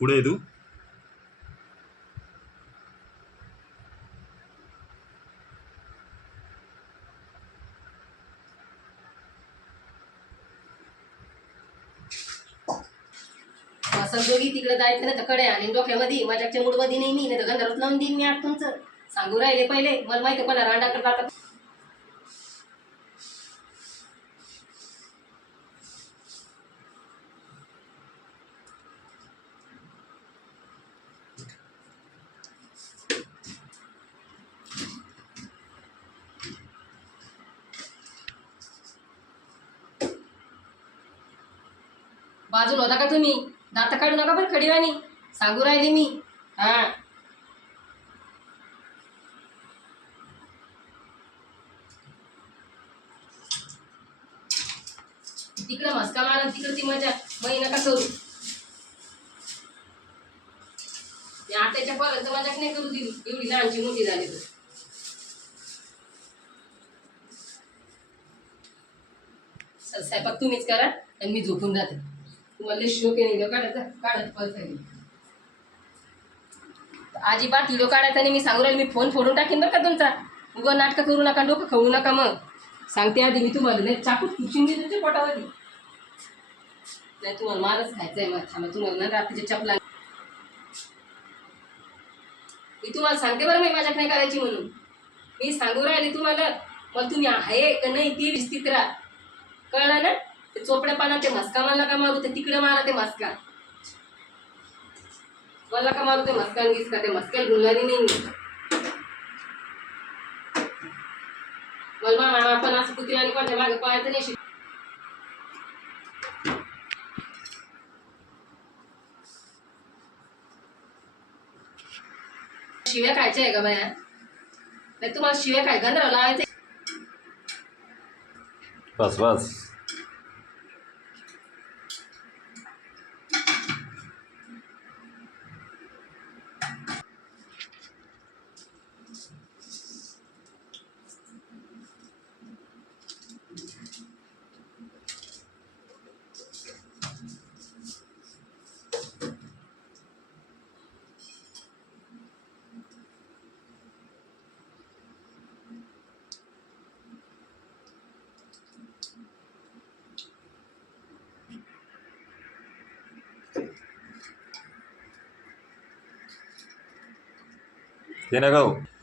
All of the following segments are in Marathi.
पुढे तू दोघी तिकडे जायचं ना तर कडे आणि डोक्यामध्ये माझ्या मूडमध्ये नाही मी नाही तर गंधारात लावून देईन मी आज तुमचं. सांगू राहिले पहिले मला माहिती कोणा रांडा करता बाजूला होता का तुम्ही? दात काढू नका बरं खडीवानी सांगू राहिले मी. हा. तिकडं मस्का मारा तिकडं ती मजा. मै नका करू. आताच्या पर्यंत मजाक नाही करू दिली. एवढी लहानची मोठी झाली तर. चल, स्वयंपाक तुम्हीच करा आणि मी झोपून जाते. मला शो के नाही काढायचा काढत पळत अजिबात व्हिडिओ काढायचा नाही मी सांगू राहिले मी फोन फोडून टाकेन बरं का तुमचा. उगं नाटकं करू नका डोकं खाऊ नका मग. सांगते आधी मी तुम्हाला नाही चाकू खुर्चीन मी तुमच्या पोटावरती नाही तुम्हाला मारच खायचं आहे मग थांबा तुम्हाला ना रात्रीच्या चपला मी तुम्हाला सांगते बरं मी माझ्यात नाही करायची म्हणून. मी सांगू राहिले तुम्हाला मग तुम्ही आहे का नाही ती विस्तीत राहा कळलं ना? ते चोपड्यापाना ते मस्का मला का मारू ते तिकडे मारा ते मस्का मला का मारू ते मस्का आणि गिसका ते मस्क्याला गुणारी नाही मी. मला मामा आपण असं कुत्री आणि कोणत्या मागे पळायचं नाही शिक शिव्या खायच्या आहे का बाया? नाही तुम्हाला शिव्या खायचं गंधराव लावायचं बस बस. ते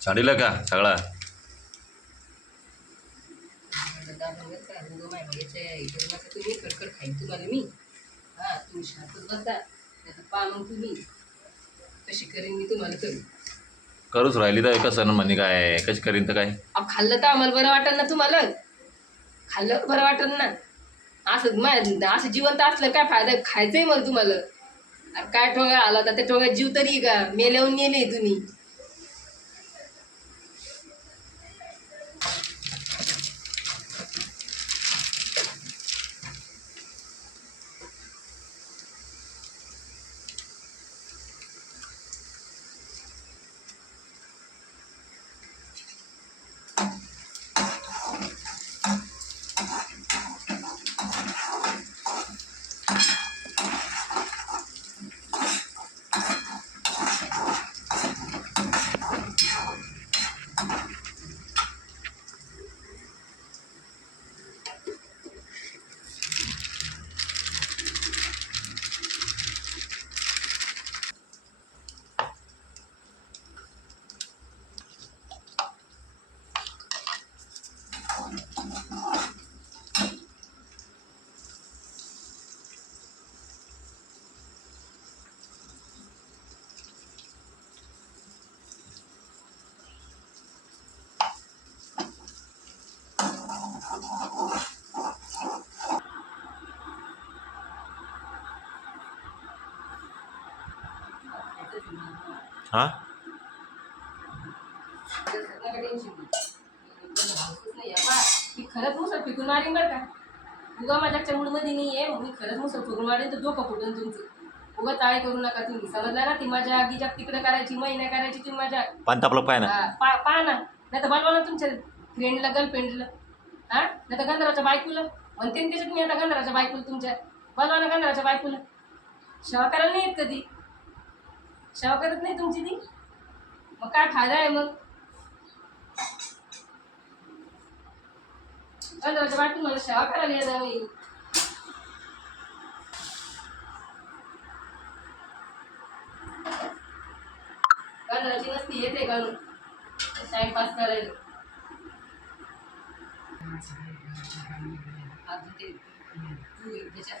सांडिला का सगळा? तुम्ही खडखड खाईन तुम्हाला मी हा तुम्ही शांतच बसा नाहीतर पा मग तुम्ही कशी करीन मी तुम्हाला करू करूच राहिली तर एका सण म्हणे काय? कशी करीन तर काय? अहो खाल्लं तर आम्हाला बरं वाटेल ना तुम्हाला. खाल्लं बरं वाटेल ना. असं मा- असं जिवंत असलं काय फायदा? खायचंय मग तुम्हाला. काय ठोंगा आला होता? त्या ठोंगा जीव तरी का मेल्याहून नेले तुम्ही. हां? खरंच मुसळ पिकून मारीन बरं का उगा माझ्याच्या मूडमध्ये नाही आहे मी खरंच मुसळ पिकून मारीन तर डोकं फुटून तुमचं उगा ताळे करू नका तुम्ही समजला ना ती माझ्या आगीच्या तिकडे करायची महिना करायची तुम्ही माझ्या पान तापलं पाय ना. हा, पा पहा ना नाही तर बोलवा ना तुमच्या फ्रेंडला गर्लफ्रेंडला हा नाही तर गंधराच्या बायकोला म्हणते ना त्याच्यात मी आता गंधराच्या बायकोला तुमच्या बोलवा ना गंधराच्या बायकोला सेवा करायला नाही येत कधी. सेवा करत नाही तुमची ती? मग काय फायदा आहे मग? गंधराच्या बायको मला सेवा करायला यायला नाही गंधराची नसती येते घालून टाइमपास करायला. अजून ते तू त्याच्यात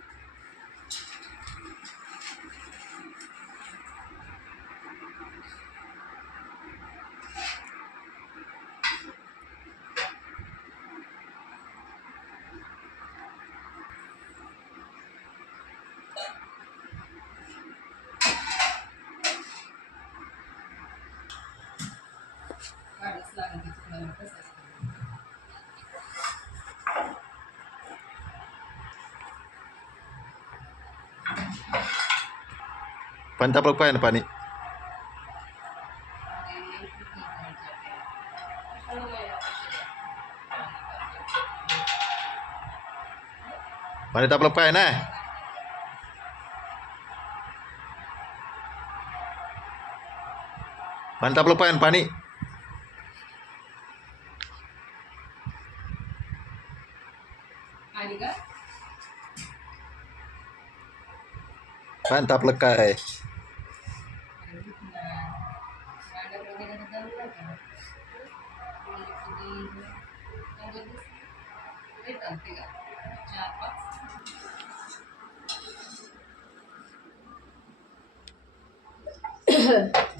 पान तापलं पाय ना पाणी पाणी तापलं पाय ना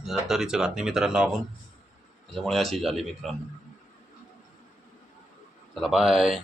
पाणी तरीचं घातली मित्रांनो आपण. त्याच्यामुळे अशी झाली मित्रांनो. चला बाय